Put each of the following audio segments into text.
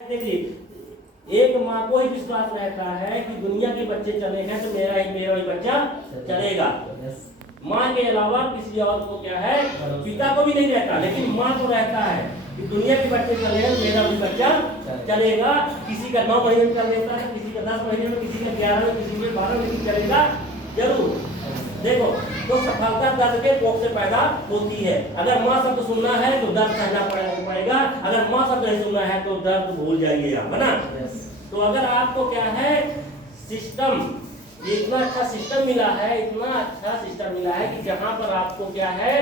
देखिए, एक माँ को ही विश्वास रहता है कि दुनिया के बच्चे चले हैं तो मेरा ही बच्चा चलेगा। माँ के अलावा किसी और को क्या है, पिता को भी नहीं रहता, लेकिन माँ को रहता है कि दुनिया के बच्चे चले हैं मेरा भी बच्चा चलेगा। किसी का 9 महीने में चल लेता है, किसी का 10 महीने में, किसी का 11 में, किसी के 12 में चलेगा जरूर। देखो, तो सफलता दर्द के कोख से पैदा होती है। अगर माँ शब्द सुनना है तो दर्द सहना पड़ेगा, अगर माँ शब्द नहीं सुनना है तो दर्द भूल जाइए आप, है ना। तो अगर आपको क्या है सिस्टम, इतना अच्छा सिस्टम मिला है, इतना अच्छा सिस्टम मिला है कि जहाँ पर आपको क्या है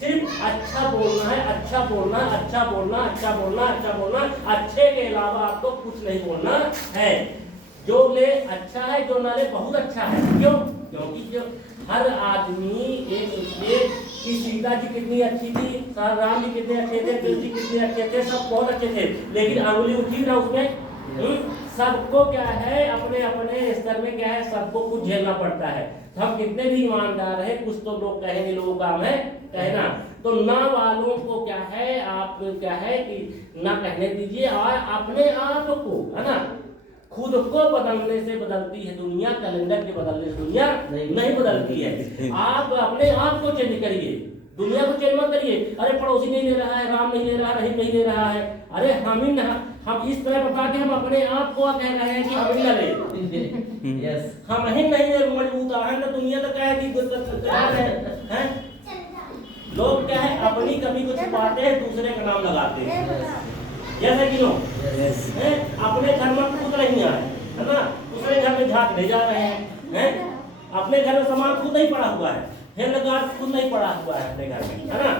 सिर्फ अच्छा बोलना है, अच्छा बोलना, अच्छा बोलना, अच्छा बोलना, अच्छा बोलना, अच्छे के अलावा आपको कुछ नहीं बोलना है। जो ले अच्छा है, जो ना ले बहुत अच्छा है। क्यों? क्योंकि जो हर आदमी एक दूसरे की, सीता जी कितनी अच्छी थी, राम जी कितने अच्छे थे, कृष्ण जी कितने अच्छे थे, सब बहुत अच्छे थे, लेकिन अंगुली उठी ना उसमें। सबको क्या है अपने अपने स्तर में क्या है, सबको कुछ झेलना पड़ता है। तो हम कितने भी ईमानदार है, कुछ तो लोग कहेंगे, लोगों का काम है कहना। तो ना वालों को क्या है, आप क्या है कि ना कहने दीजिए, और अपने आप को, है ना, खुद को बदलने से बदलती है दुनिया, कैलेंडर के बदलने से दुनिया नहीं बदलती है। आप अपने आप को चेंज करिए, दुनिया को चेंज मत करिए। अरे पड़ोसी नहीं ले रहा है, राम नहीं ले रहा, रहीम नहीं ले रहा है, अरे हम इस तरह बता के हम अपने आप को कह रहे हैं कि हम ही लगे। हम ही नहीं मजबूत है तो दुनिया तो क्या है कि है? लोग क्या है अपनी कमी को छुपाते हैं, दूसरे का नाम लगाते हैं। जैसे कि लोग अपने घर में खुद नहीं आए, है ना, दूसरे घर में झाँक ले जा रहे हैं। अपने घर में सामान खुद नहीं पड़ा हुआ है, हेलगार्ड खुद नहीं पड़ा हुआ है अपने घर में, है ना।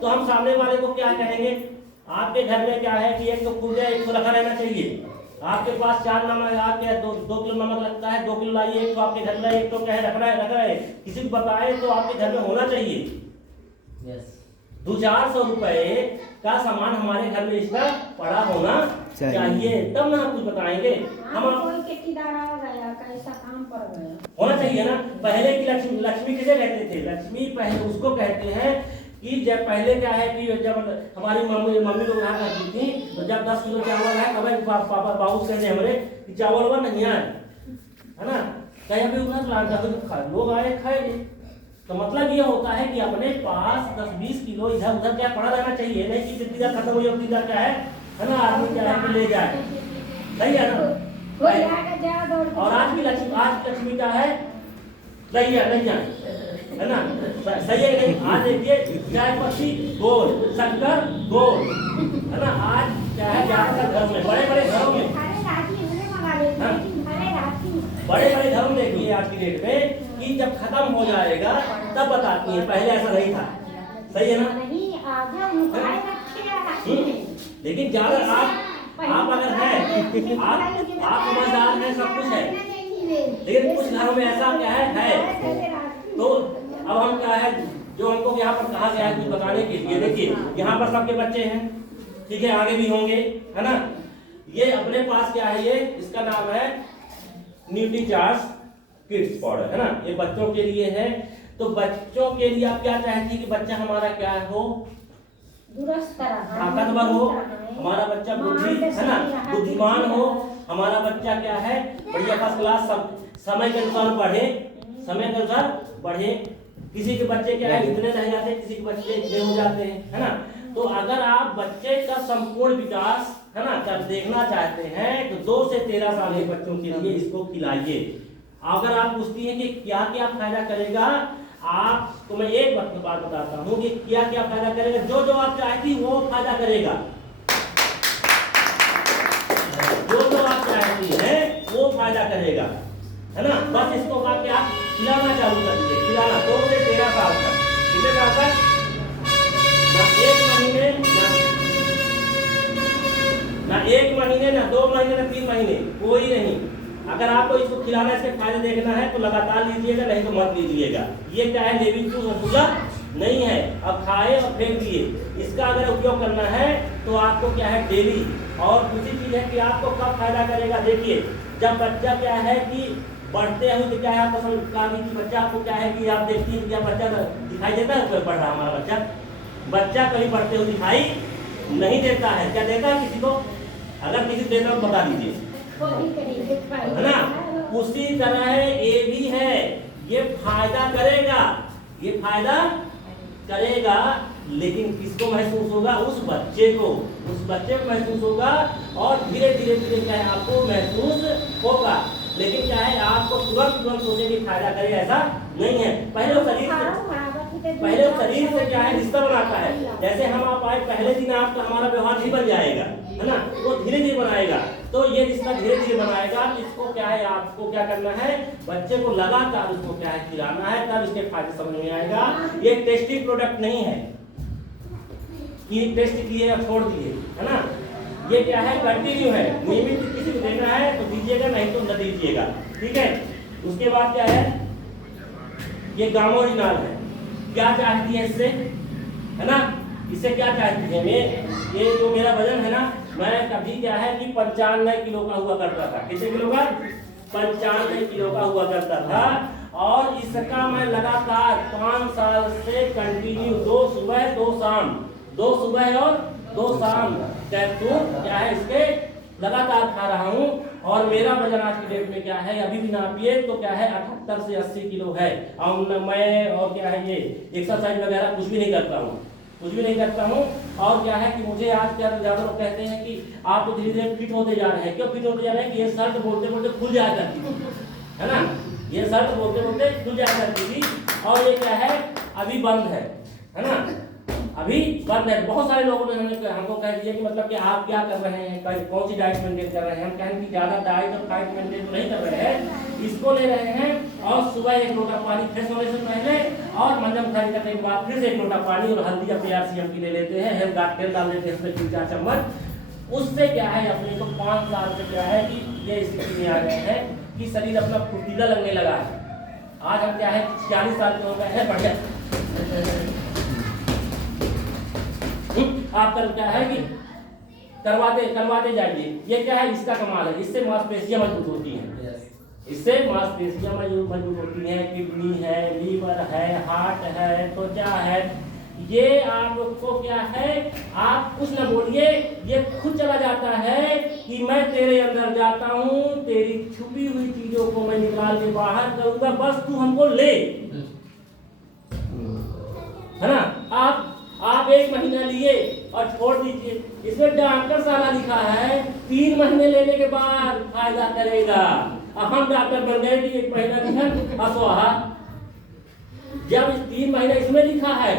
तो हम सामने वाले को क्या कहेंगे? आपके घर में क्या है कि एक तो खुद है, एक तो रखा रहना चाहिए। आपके पास 4 नमक, आपके 2 किलो नमक लगता है, 2 किलो लाइए, एक तो आपके घर में, एक तो कहे रख रहा है, किसी को बताए तो आपके घर में होना चाहिए। 200-400 रुपए का सामान हमारे घर में इसका पड़ा होना चाहिए, तब ना हम कुछ बताएंगे। हम कैसा काम पर गया होना चाहिए ना। पहले की लक्ष्मी किसे कहते थे? लक्ष्मी पहले उसको कहते हैं कि जब पहले क्या है कि जब हमारी मम्मी लोग यहाँ करती थी, तो जब 10 किलो चावल है कभी पापा बाबू कहते हमारे कि चावल वह नहीं है ना, कहीं भी उतना लाता लोग आए खाए। तो मतलब ये होता है कि अपने पास 10-20 किलो इधर उधर क्या पड़ा रहना चाहिए, नहीं कि कितना खत्म हो जाए क्या है ना, आदमी क्या है कि ले जाए, सही है ना। और आज की लक्ष्मी क्या है, सही है नहीं है ना, सही है नहीं। आज देखिए चाय पत्ती गोल, शक्कर गोल, है ना। आज क्या है ज्यादातर घर में, बड़े बड़े घरों में, बड़े बड़े घरों में देखिए आज की डेट में कि जब खत्म हो जाएगा तब बताती है, पहले ऐसा नहीं था, सही है ना। लेकिन ज्यादा आप अगर है, आप समझदार हैं, सब कुछ है, लेकिन कुछ घरों में ऐसा क्या है। तो अब हम क्या है, जो हमको यहाँ पर कहा गया है कुछ बताने के लिए, देखिए यहाँ पर सबके बच्चे हैं, ठीक है, आगे भी होंगे, है ना। ये अपने पास क्या है, ये इसका नाम है न्यूट्रीचार्ज किड्स पाउडर, है ना, ये बच्चों के लिए है। तो बच्चों के लिए आप क्या चाहती है कि बच्चा हमारा क्या हो, ताकतवर हो, हमारा बच्चा बुद्धि, है ना, बुद्धिमान हो, हमारा बच्चा क्या है बढ़िया फर्स्ट क्लास, सब समय के अनुसार पढ़े, समय के अनुसार बढ़े। किसी के बच्चे क्या है इतने रह जाते हैं, किसी के बच्चे इतने हो जाते हैं, है ना। तो अगर आप बच्चे का संपूर्ण विकास, है ना, जब देखना चाहते हैं तो 2 से 13 साल के बच्चों के लिए इसको खिलाइए। अगर आप पूछती हैं कि क्या क्या फायदा करेगा, आपको मैं एक बात बताता हूँ कि क्या क्या फायदा करेगा, जो जो आप चाहती वो फायदा करेगा, जो आप चाहती हैं वो फायदा करेगा, है ना। बस इसको आप खिलाना चालू कर दीजिए, खिलाना 2 से 13 साल तक, कितने साल तक, ना 1 महीने, ना 1 महीने, ना 2 महीने, ना 3 महीने, कोई नहीं। अगर आपको इसको खिलाना, इसके फायदे देखना है तो लगातार लीजिएगा, नहीं तो मत लीजिएगा। ये क्या है लिविंग पूजा नहीं है, अब खाए और फेंक दिए। इसका अगर उपयोग करना है तो आपको क्या है डेली। और दूसरी चीज है कि आपको कब फायदा करेगा, देखिए जब बच्चा क्या है कि बढ़ते हुए, तो क्या है आपको कि बच्चा आपको क्या है कि आप देखती है क्या बच्चा दिखाई देता है, पढ़ रहा हमारा बच्चा कभी बढ़ते हुए दिखाई नहीं देता है, क्या देता है किसी को, अगर किसी देना तो बता दीजिए, है ना। उसी तरह ये भी है, ये फायदा करेगा, ये फायदा करेगा, लेकिन किसको महसूस होगा? उस बच्चे को महसूस होगा और धीरे धीरे धीरे क्या है आपको महसूस होगा। लेकिन क्या है आपको तुरंत सोचे कि फायदा करे, ऐसा नहीं है। पहले वो शरीर से क्या है रिश्ता बनाता है। जैसे हम आप आए पहले दिन आपका हमारा व्यवहार नहीं बन जाएगा, है ना, वो धीरे धीरे बनाएगा। तो ये रिश्ता धीरे धीरे बनाएगा। इसको क्या है आपको क्या करना है, बच्चे को लगातार उसको क्या है खिलाना है, तब इसके फायदे समझ में आएगा। ये टेस्टी प्रोडक्ट नहीं है कि टेस्ट किए और छोड़ दिए, है ना। ये क्या है कंटिन्यू है, नियमित किसी को देना है तो दीजिएगा, नहीं तो न दीजिएगा, ठीक है। उसके बाद क्या है, ये गामोरिनॉल है। क्या चाहती है इससे, है ना, इससे क्या चाहती है? ये जो मेरा वजन है ना, मैं कभी क्या है कि 95 किलो का हुआ करता था। कितने किलो का? 95 किलो का हुआ करता था। और इसका मैं लगातार 5 साल से कंटिन्यू 2 सुबह 2 शाम, 2 सुबह और 2 शाम कैप्सूल क्या है इसके लगातार खा रहा हूँ। और मेरा वजन आज की डेट में क्या है, अभी भी नापिए तो क्या है 78 से 80 किलो है। और मैं और क्या है ये एक्सरसाइज वगैरह कुछ भी नहीं करता हूँ, और क्या है कि मुझे आज क्या ज्यादा लोग कहते हैं कि आप तो धीरे धीरे फिट होते जा रहे हैं। क्यों फिट होते जा रहे हैं कि ये शर्ट बोलते बोलते खुल जाया करती थी, है ना, ये शर्ट बोलते बोलते खुल जाया करती थी। और ये क्या है अभी बंद है ना, अभी बंद है। बहुत सारे लोगों ने हमको कह दिया कि मतलब कि आप क्या कर रहे हैं, कौन सी डाइट मेंटेन कर रहे हैं। हम कहें कि ज़्यादा डाइट और फाइट मेंटेन तो नहीं कर रहे हैं, इसको ले रहे हैं। और सुबह 1 लोटा पानी फ्रेश होने से पहले और मंजन खाली करने के बाद फिर से 1 लोटा पानी और हल्दी या PRCM की ले लेते हैं, तेल डाल देते हैं इसमें 3-4 चम्मच। उससे क्या है अपने को 5 साल से क्या है कि ये स्थिति में आ गए हैं कि शरीर अपना फुर्तीला लगने लगा है। आज हम क्या है 40 साल के हो गए हैं, बढ़िया आप कर क्या है कि करवाते जाइए। ये क्या है इसका कमाल है, इससे मांसपेशियां मजबूत होती हैं, इससे मांसपेशियां मजबूत होती हैं। किडनी है, लीवर है, हार्ट है, त्वचा है। ये आपको क्या है आप कुछ ना बोलिए, ये खुद चला जाता है कि मैं तेरे अंदर जाता हूँ, तेरी छुपी हुई चीजों को मैं निकाल के बाहर करूंगा, बस तू हमको ले, है ना। आप 1 महीना लिए और छोड़ दीजिए। इसमें डॉक्टर साला लिखा है 3 महीने लेने के बाद फायदा करेगा। हम डॉक्टर बन गए कि 1 महीना लिखा असोहा। जब 3 महीना इसमें लिखा है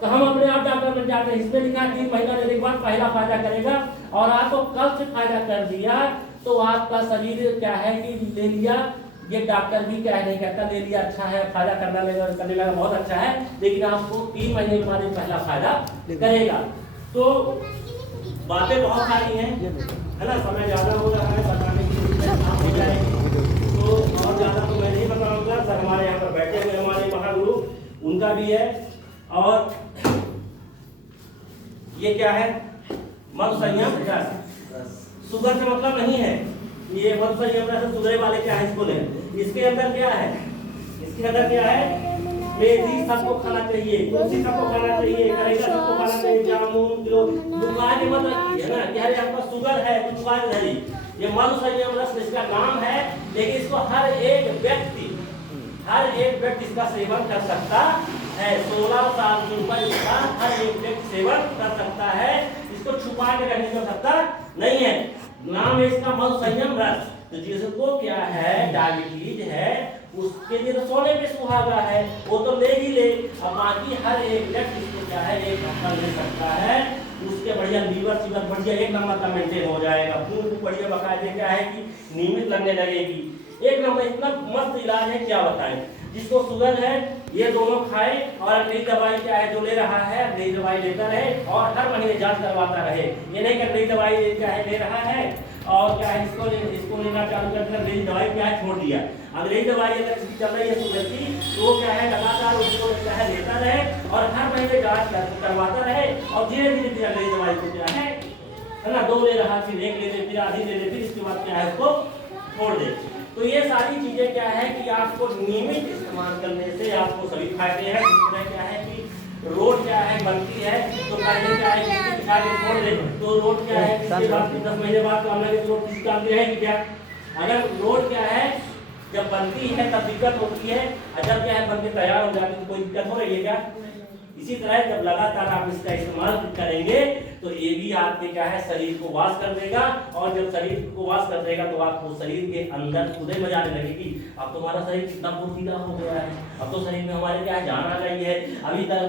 तो हम अपने आप डॉक्टर बन जाते हैं। इसमें लिखा है 3 महीना लेने के बाद पहला फायदा करेगा। और आपको कल से फायदा कर दिया तो आपका शरीर क्या है कि ले लिया। ये डॉक्टर भी क्या नहीं कहता ले लिया अच्छा है, फायदा करने लगा बहुत अच्छा है, लेकिन आपको 3 महीने के बाद पहला फायदा करेगा। तो बातें बहुत सारी हैं, है ना, समय ज्यादा हो रहा है, बताने की हो जाएगी तो और ज्यादा तो मैं नहीं बताऊंगा। सर हमारे यहाँ पर बैठे हुए हमारे महागुरु, उनका भी है। और ये क्या है मल संयम रस। शुगर से मतलब नहीं है ये मल संयम रस, सुगरे वाले क्या है इसको लें। इसके अंदर क्या है, इसके अंदर क्या है, मेथी सबको खाना चाहिए, तुलसी सबको खाना चाहिए, करेला सबको खाना चाहिए, जामुन दुकान के मत रखिए, है ना, कि अरे आपका शुगर है तो दुकान धरी। ये मल संयम रस इसका नाम है, लेकिन इसको हर एक व्यक्ति इसका सेवन कर सकता है। 16 साल की उम्र इसका हर एक व्यक्ति सेवन कर सकता है। इसको छुपा के रखने की सकता नहीं है। नाम है इसका मल संयम रस। तो जिसको क्या है डायबिटीज है उसके लिए तो सोने पे सुहागा है, वो तो ले ही ले। अब बाकी हर एक व्यक्ति इसको क्या है 1 हफ्ता ले सकता है। उसके बढ़िया लीवर सीवर बढ़िया 1 नंबर का मेंटेन हो जाएगा। खून बढ़िया बकायदे क्या है कि नियमित लगने लगेगी। 1 नंबर इतना मस्त इलाज है क्या बताएं। जिसको शुगर है ये दोनों खाए और अंग्रेजी दवाई क्या है जो ले रहा है अंग्रेजी दवाई लेता रहे और हर महीने जांच करवाता रहे। ये नहीं कि अंग्रेजी दवाई क्या है ले रहा है और क्या है इसको लेना चालू कर दिया, अंग्रेजी दवाई क्या है छोड़ दिया। अंग्रेजी दवाई अगर चल रही है शुगर की तो क्या है लगातार उसको क्या है लेता रहे और हर महीने जांच करवाता रहे और धीरे धीरे अंग्रेजी दवाई को क्या है ना 2 ले रहा, फिर 1 ले ले, फिर आधी ले ले, फिर इसके बाद क्या है उसको छोड़ दे। तो ये सारी चीजें क्या है कि आपको नियमित इस्तेमाल करने से आपको सभी फायदे हैं। जिस तरह क्या है कि रोड क्या है बनती है तो पहले क्या है किसी पिछा के छोड़ दे तो रोड क्या है किसके बाद 10 महीने बाद तो हम लोग रोड किसी काम की रहेगी क्या? अगर रोड क्या है जब बनती है तब दिक्कत होती है और जब क्या है बन के तैयार हो जाती है तो कोई दिक्कत हो रही है क्या? इसी तरह जब लगातार आप इसका इस्तेमाल करेंगे तो ये भी आपके क्या है शरीर को वाश कर देगा और जब शरीर को वाश कर देगा तो आपको शरीर के अंदर खुद ही मजा आने लगेगी। अब तुम्हारा शरीर कितना फुर्तीला हो गया है, अब तो शरीर में हमारे क्या है जान आ गई है। अभी तक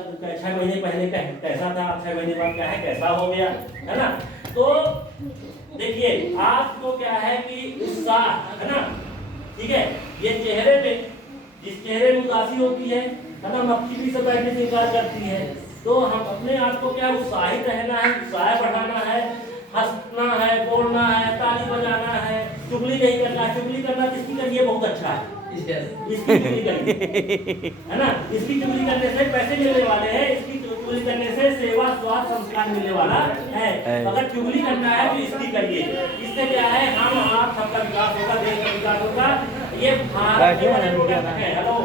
6 महीने पहले कैसा था, 6 महीने बाद क्या है कैसा हो गया है ना। तो देखिए आपको क्या है कि उत्साह है ना, ठीक है। ये चेहरे पे जिस चेहरे में उदासी होती है ना, मक्खी भी सब बैठने से इनकार करती है। तो हम अपने आप को क्या उत्साहित रहना है, उत्साह बढ़ाना है, हंसना है, बोलना है, ताली बजाना है, चुगली नहीं करना। चुगली करना किसकी करिए बहुत अच्छा है, इसकी चुगली करिए है ना। इसकी चुगली करने से पैसे मिलने वाले हैं, इसकी चुगली करने से सेवा स्वास्थ्य संस्कार मिलने वाला है। अगर चुगली करना है तो इसकी करिए, इससे क्या है हम आप सबका विकास होगा, देश का विकास होगा। ये भारत के बने प्रोडक्ट है, हेलो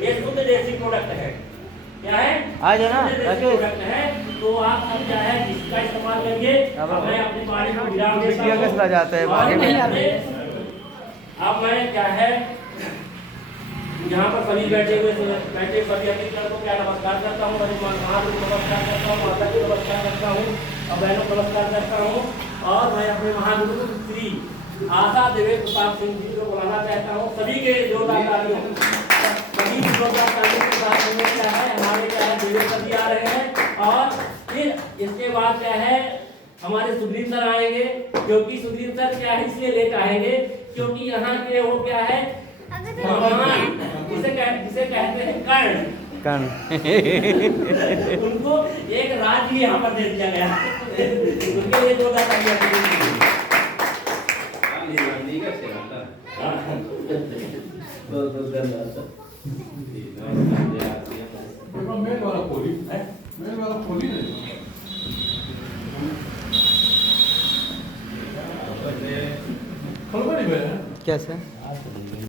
ये शुद्ध देसी प्रोडक्ट है, क्या है आज है ना प्रोडक्ट है। तो आप सब क्या है इसका इस्तेमाल करिए। मैं अपनी बारी को विराम देता हूं। कैसा जाता है बाकी में अब मैं क्या है यहाँ पर सभी बैठे सभी अतिथियों को क्या नमस्कार करता हूँ, महापुरुष नमस्कार करता हूँ, माता जी नमस्कार करता हूँ और बहनों को नमस्कार करता हूँ। और मैं अपने महागुरु श्री आशा देवी प्रताप सिंह जी को बुलाना चाहता हूँ। सभी के जोरदार तालियों, सभी जोरदार तालियों के साथ में क्या है हमारे क्या है विवेक सभी आ रहे हैं। और फिर इसके बाद क्या है हमारे सुग्रीव सर आएंगे, क्योंकि सुग्रीव सर क्या है इसलिए लेट आएंगे क्योंकि यहाँ के वो क्या है जिसे कहते हैं कर्ण उनको एक राज्य यहाँ पर दे दिया गया उनके लिए जोरदार तालियां। कैसे